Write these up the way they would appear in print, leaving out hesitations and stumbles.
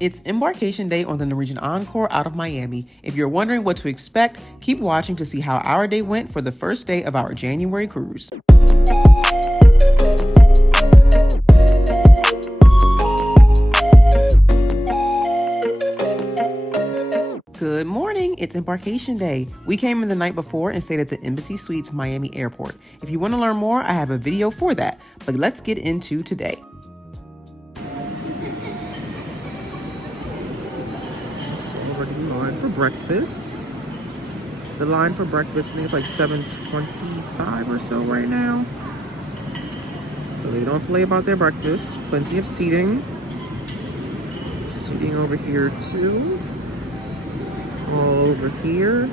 It's embarkation day on the Norwegian Encore out of Miami. If you're wondering what to expect, keep watching to see how our day went for the first day of our January cruise. Good morning, it's embarkation day. We came in the night before and stayed at the Embassy Suites Miami Airport. If you want to learn more, I have a video for that, but let's get into today. Over the line for breakfast. The line for breakfast, I think it's like 7:25 or so right now. So they don't play about their breakfast. Plenty of seating. Seating over here too. All over here.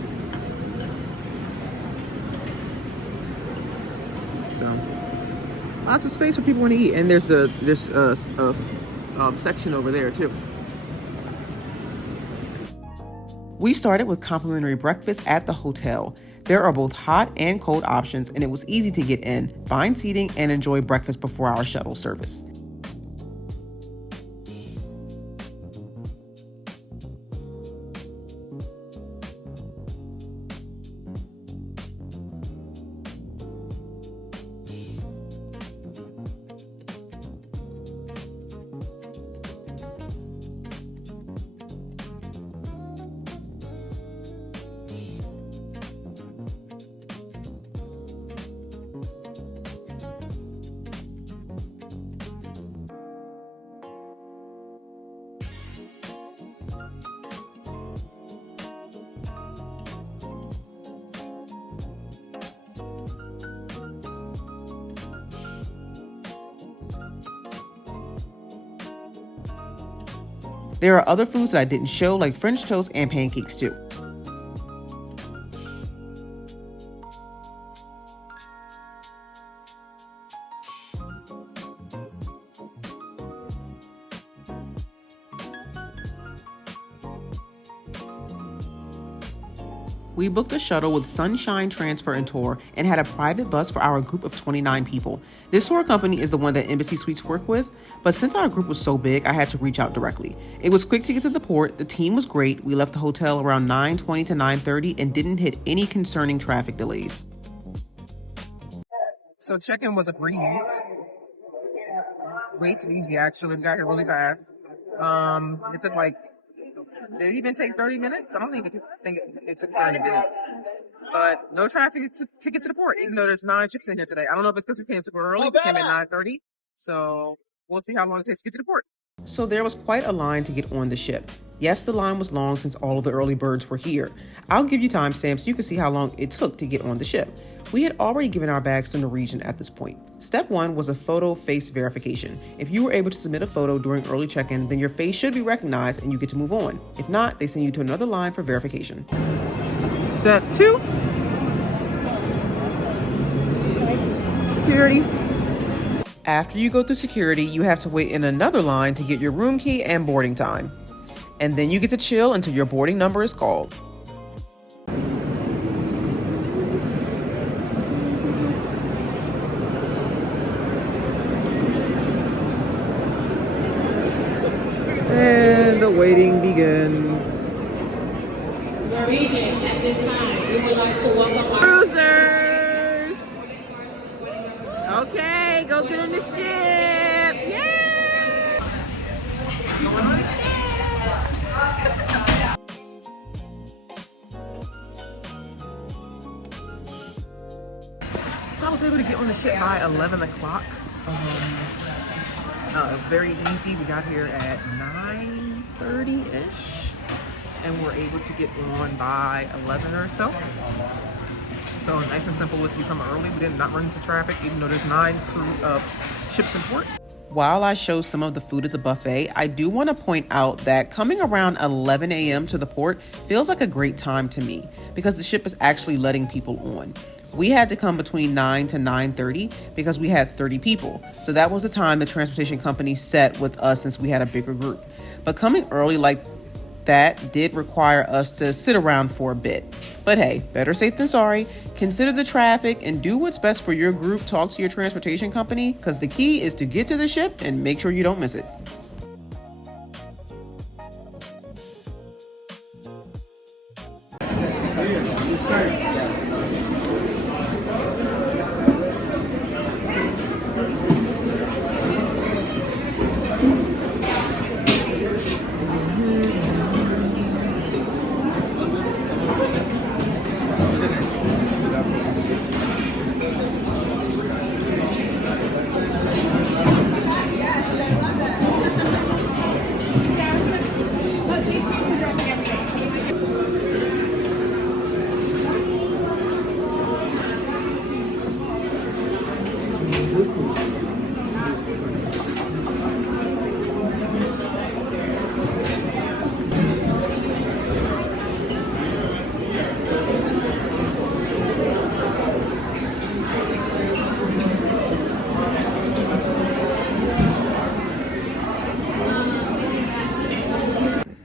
So lots of space for people want to eat, and there's a section over there too. We started with complimentary breakfast at the hotel. There are both hot and cold options, and it was easy to get in, find seating, and enjoy breakfast before our shuttle service. There are other foods that I didn't show, like French toast and pancakes too. We booked a shuttle with Sunshine Transfer and Tour and had a private bus for our group of 29 people. This tour company is the one that Embassy Suites work with, but since our group was so big, I had to reach out directly. It was quick to get to the port, the team was great, we left the hotel around 9:20 to 9:30 and didn't hit any concerning traffic delays. So check-in was a breeze. Way too easy actually, we got here really fast. It took did it even take 30 minutes? I don't even think it took 30 minutes. But no traffic to get to the port, even though there's 9 ships in here today. I don't know if it's because we came super early. We came at 9:30. So we'll see how long it takes to get to the port. So there was quite a line to get on the ship. Yes, the line was long since all of the early birds were here. I'll give you timestamps so you can see how long it took to get on the ship. We had already given our bags to Norwegian at this point. Step 1 was a photo face verification. If you were able to submit a photo during early check-in, then your face should be recognized and you get to move on. If not, they send you to another line for verification. Step 2. Security. After you go through security, you have to wait in another line to get your room key and boarding time. And then you get to chill until your boarding number is called. And the waiting begins. Norwegian, at this time, we would like to welcome our cruisers. Okay, go get in the ship. Yeah! Going on the ship. So I was able to get on the ship by 11 o'clock. Very easy. We got here at 9:30-ish and we're able to get on by 11 or so. So nice and simple if you come early. We did not run into traffic even though there's 9 ships in port. While I show some of the food at the buffet, I do want to point out that coming around 11 a.m. to the port feels like a great time to me because the ship is actually letting people on. We had to come between 9 to 9:30 because we had 30 people. So that was the time the transportation company set with us since we had a bigger group. But coming early like that did require us to sit around for a bit. But hey, better safe than sorry. Consider the traffic and do what's best for your group. Talk to your transportation company because the key is to get to the ship and make sure you don't miss it.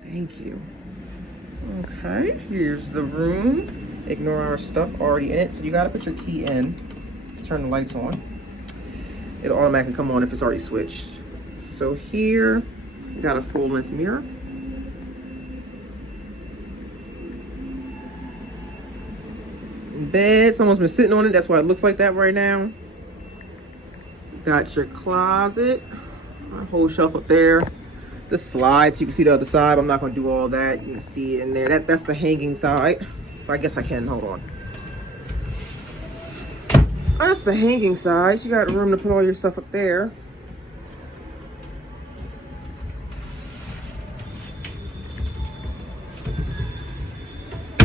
Thank you. Okay, here's the room. Ignore our stuff already in it. So you gotta put your key in to turn the lights on. It'll automatically come on if it's already switched. So here, you got a full length mirror. Bed, someone's been sitting on it. That's why it looks like that right now. Got your closet, a whole shelf up there. The slides, you can see the other side. I'm not gonna do all that. You can see it in there. That's the hanging side. I guess I can, hold on. That's the hanging side. So you got room to put all your stuff up there.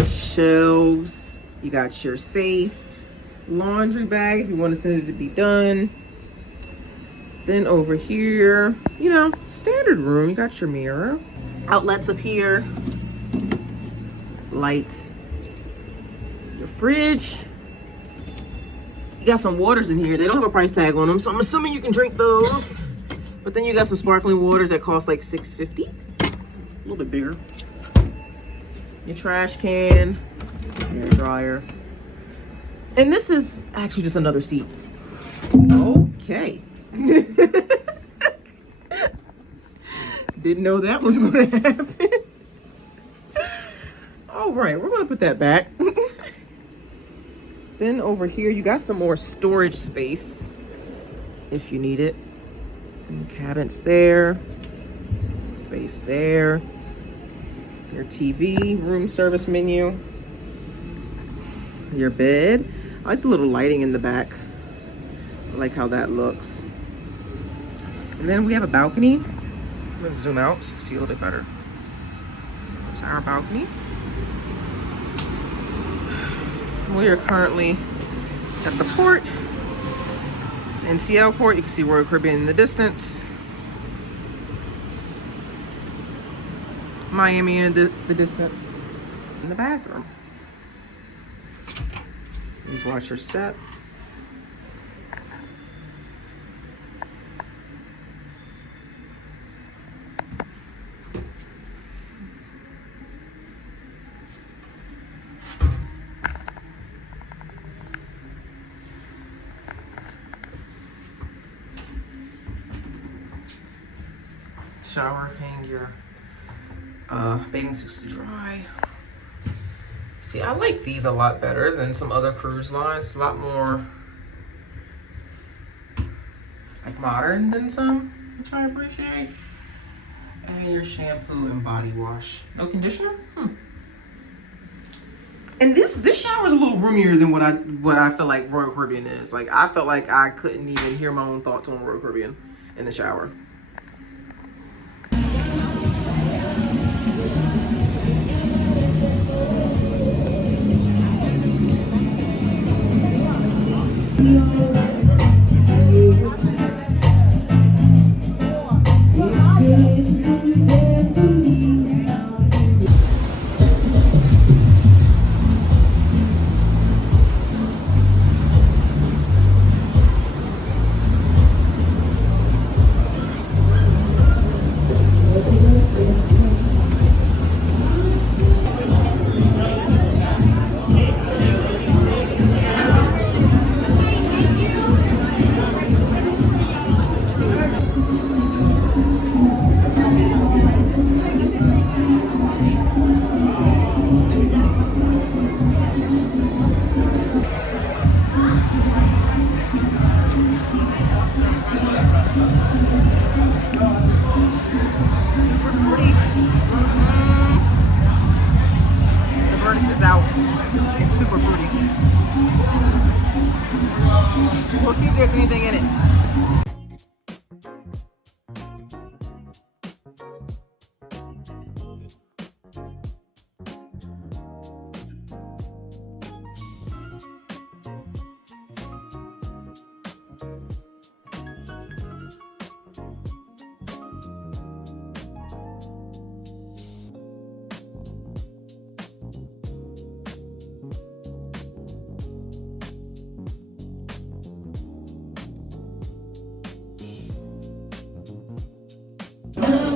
Shelves. You got your safe. Laundry bag if you want to send it to be done. Then over here, you know, standard room. You got your mirror. Outlets up here. Lights. Your fridge. You got some waters in here. They don't have a price tag on them, so I'm assuming you can drink those. But then you got some sparkling waters that cost like $6.50. A little bit bigger. Your trash can. Your dryer. And this is actually just another seat. Okay. Didn't know that was going to happen. All right, we're going to put that back. Then over here, you got some more storage space if you need it. And cabinets there, space there. Your TV, room service menu. Your bed. I like the little lighting in the back. I like how that looks. And then we have a balcony. I'm gonna zoom out so you can see a little bit better. There's our balcony. We are currently at the port. NCL port. You can see Royal Caribbean in the distance. Miami in the distance. In the bathroom. Please watch your step. Shower, hang your bathing suits to dry. See, I like these a lot better than some other cruise lines. It's a lot more like modern than some, which I appreciate. And your shampoo and body wash. No conditioner? And this shower is a little roomier than what I feel like Royal Caribbean is. Like, I felt like I couldn't even hear my own thoughts on Royal Caribbean in the shower.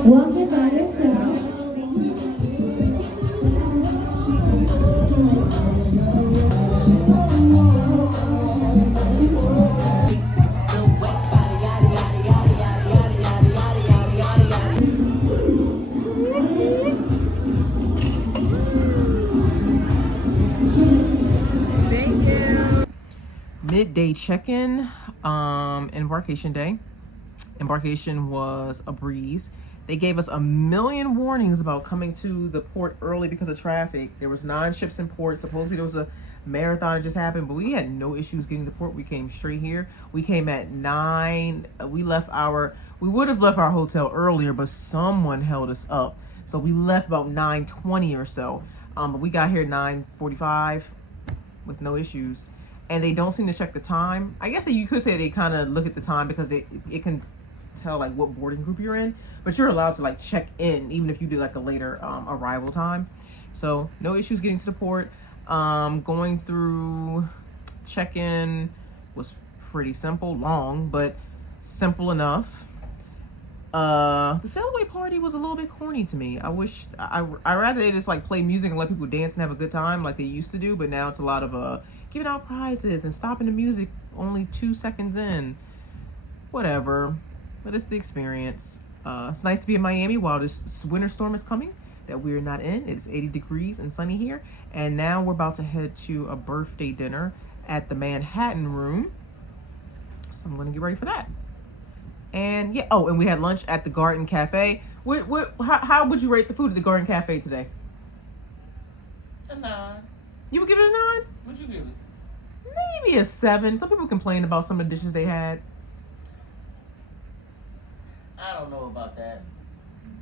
Walking by yourself. Midday check-in, embarkation day. Embarkation was a breeze. They gave us a million warnings about coming to the port early because of traffic. There was 9 ships in port. Supposedly there was a marathon that just happened, but we had no issues getting to port. We came straight here. We came at 9. We would have left our hotel earlier, but someone held us up. So we left about 9:20 or so. But we got here at 9:45 with no issues. And they don't seem to check the time. I guess that you could say they kind of look at the time because it can tell like what boarding group you're in, but you're allowed to like check in even if you do like a later arrival time. So no issues getting to the port. Going through check-in was pretty simple, long, but simple enough. The sail away party was a little bit corny to me. I rather they just like play music and let people dance and have a good time like they used to do, but now it's a lot of giving out prizes and stopping the music only 2 seconds in. Whatever, but it's the experience. It's nice to be in Miami while this winter storm is coming that we're not in. It's 80 degrees and sunny here, and now we're about to head to a birthday dinner at the Manhattan Room, so I'm gonna get ready for that. And yeah, and we had lunch at the Garden Cafe. How would you rate the food at the Garden Cafe today? A 9. You would give it a 9? What'd you give it? Maybe a 7. Some people complain about some of the dishes they had. I don't know about that.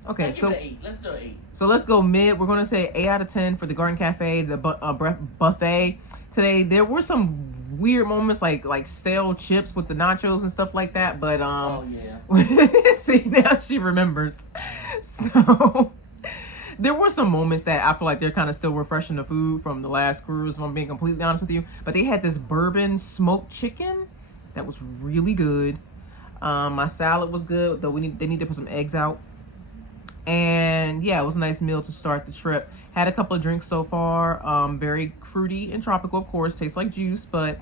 Okay, so 8. Let's do 8. So let's go mid. We're gonna say 8 out of 10 for the Garden Cafe, the buffet today. There were some weird moments like stale chips with the nachos and stuff like that, but oh yeah. see, now she remembers. So there were some moments that I feel like they're kind of still refreshing the food from the last cruise, if I'm being completely honest with you. But they had this bourbon smoked chicken that was really good. My salad was good, though they need to put some eggs out. And yeah, it was a nice meal to start the trip. Had a couple of drinks so far. Very fruity and tropical, of course. Tastes like juice, but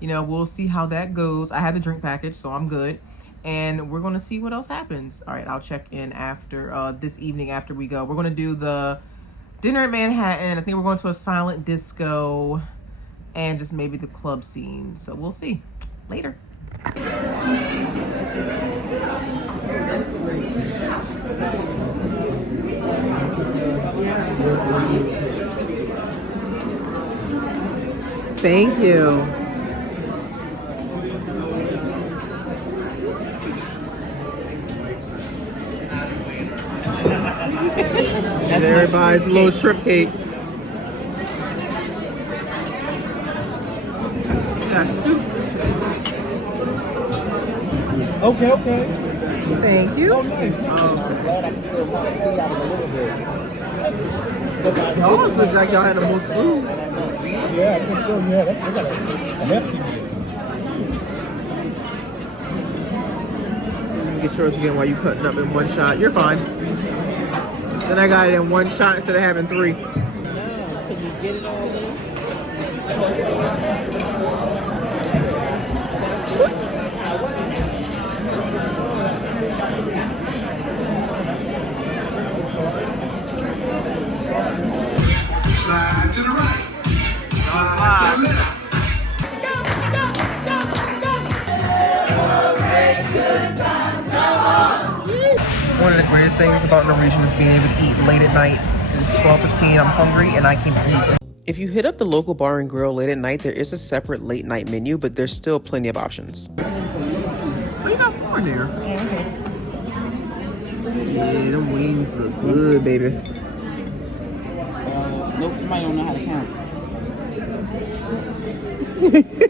you know, we'll see how that goes. I had the drink package, so I'm good. And we're going to see what else happens. All right, I'll check in after this evening after we go. We're going to do the dinner at Manhattan. I think we're going to a silent disco and just maybe the club scene. So we'll see. Later. Thank you. And everybody's little shrimp cake. Got soup. Okay. Thank you. Oh, nice. I'm glad I can still see out of a little bit. Y'all almost look like y'all had the most food. Yeah, I think so. Yeah, they got a hefty meal. Get yours again while you cutting up in one shot. You're fine. Then I got it in one shot instead of having 3. No, can you get it all in? Slide to the right. Slide to the left. One of the greatest things about Norwegian is being able to eat late at night. It's 12:15, I'm hungry, and I can eat. If you hit up the local bar and grill late at night, there is a separate late night menu, but there's still plenty of options. Oh, you got 4 there. Yeah, them wings look good, baby. Nope, somebody don't know how to count.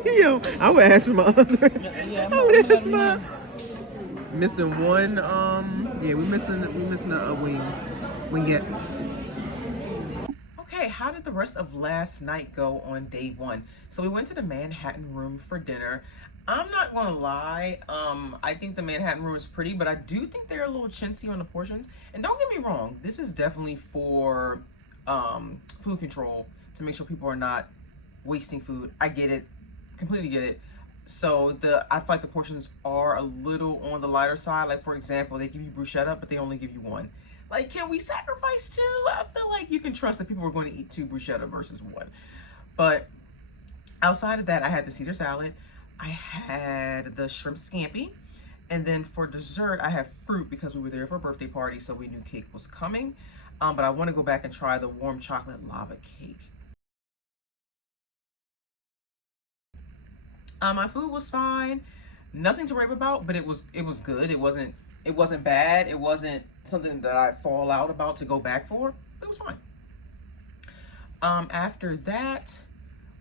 Yo, I would ask for my other. Yeah, I would ask my. Missing one. Yeah, we're missing a wingette. Okay, how did the rest of last night go on day 1? So we went to the Manhattan Room for dinner. I'm not gonna lie. I think the Manhattan room is pretty, but I do think they're a little chintzy on the portions. And don't get me wrong, this is definitely for food control to make sure people are not wasting food. I get it, completely get it. So I feel like the portions are a little on the lighter side. Like for example, they give you bruschetta, but they only give you one. Like, can we sacrifice two? I feel like you can trust that people are going to eat two bruschetta versus one. But outside of that, I had the Caesar salad. I had the shrimp scampi. And then for dessert, I had fruit because we were there for a birthday party, so we knew cake was coming. But I want to go back and try the warm chocolate lava cake. My food was fine. Nothing to rave about, but it was good. It wasn't bad. It wasn't something that I fall out about to go back for. It was fine. After that,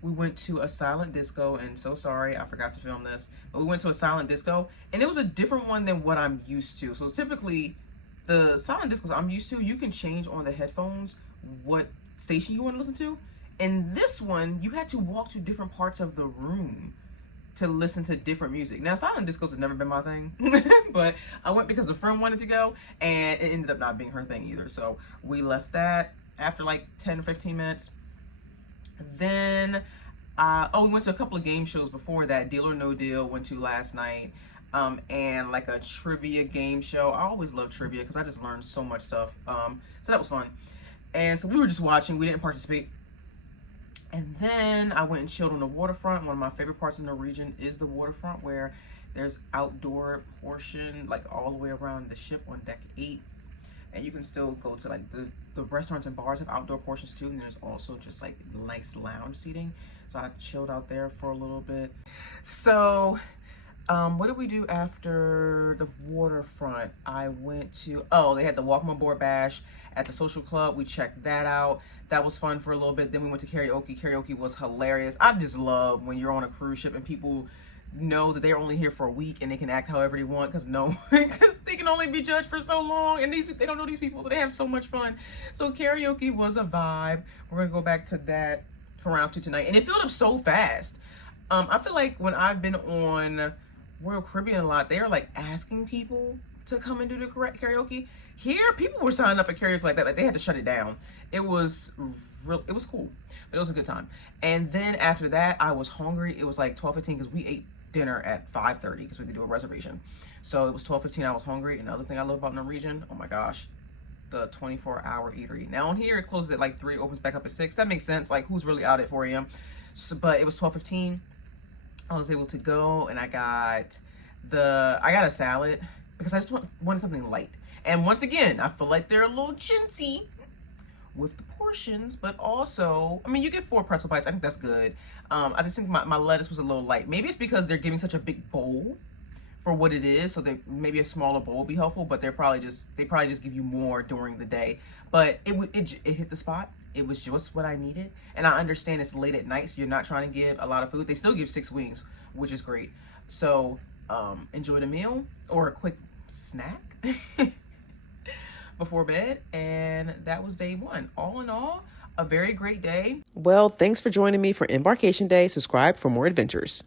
we went to a silent disco, and so sorry I forgot to film this, but we went to a silent disco, and it was a different one than what I'm used to. So typically, the silent discos I'm used to, you can change on the headphones what station you want to listen to. And this one, you had to walk to different parts of the room to listen to different music. Now, silent discos have never been my thing, but I went because a friend wanted to go, and it ended up not being her thing either. So we left that after like 10 or 15 minutes. Then, we went to a couple of game shows before that. Deal or No Deal went to last night, and like a trivia game show. I always love trivia because I just learned so much stuff. So that was fun. And so we were just watching. We didn't participate. And then I went and chilled on the waterfront. One of my favorite parts of Norwegian is the waterfront, where there's outdoor portion like all the way around the ship on deck 8. And you can still go to like the restaurants and bars have outdoor portions too. And there's also just like nice lounge seating. So I chilled out there for a little bit. So what did we do after the waterfront? I went to, they had the Welcome Aboard Bash at the social club. We checked that out. That was fun for a little bit. Then we went to karaoke. Karaoke was hilarious. I just love when you're on a cruise ship and people know that they're only here for a week and they can act however they want because they can only be judged for so long, and they don't know these people, so they have so much fun. So karaoke was a vibe. We're gonna go back to that for round 2 tonight, and it filled up so fast. I feel like when I've been on Royal Caribbean a lot, they're like asking people to come and do the karaoke. Here, people were signing up for karaoke like that. Like they had to shut it down. It was cool, but it was a good time. And then after that, I was hungry. It was like 12:15 because we ate dinner at 5:30 because we had to do a reservation. So it was 12:15. I was hungry. Another thing I love about Norwegian, oh my gosh, the 24-hour eatery. Now on here, it closes at like 3, opens back up at 6. That makes sense. Like who's really out at 4 a.m. So, but it was 12:15. I was able to go, and I got a salad because I just wanted something light. And once again, I feel like they're a little chintzy with the portions, but also, I mean, you get 4 pretzel bites. I think that's good. I just think my lettuce was a little light. Maybe it's because they're giving such a big bowl for what it is, so maybe a smaller bowl would be helpful. But they probably just give you more during the day. But it hit the spot. It was just what I needed, and I understand it's late at night, so you're not trying to give a lot of food. They still give 6 wings, which is great. So enjoy the meal or a quick snack before bed, and that was day 1. All in all, a very great day. Well, thanks for joining me for Embarkation Day. Subscribe for more adventures.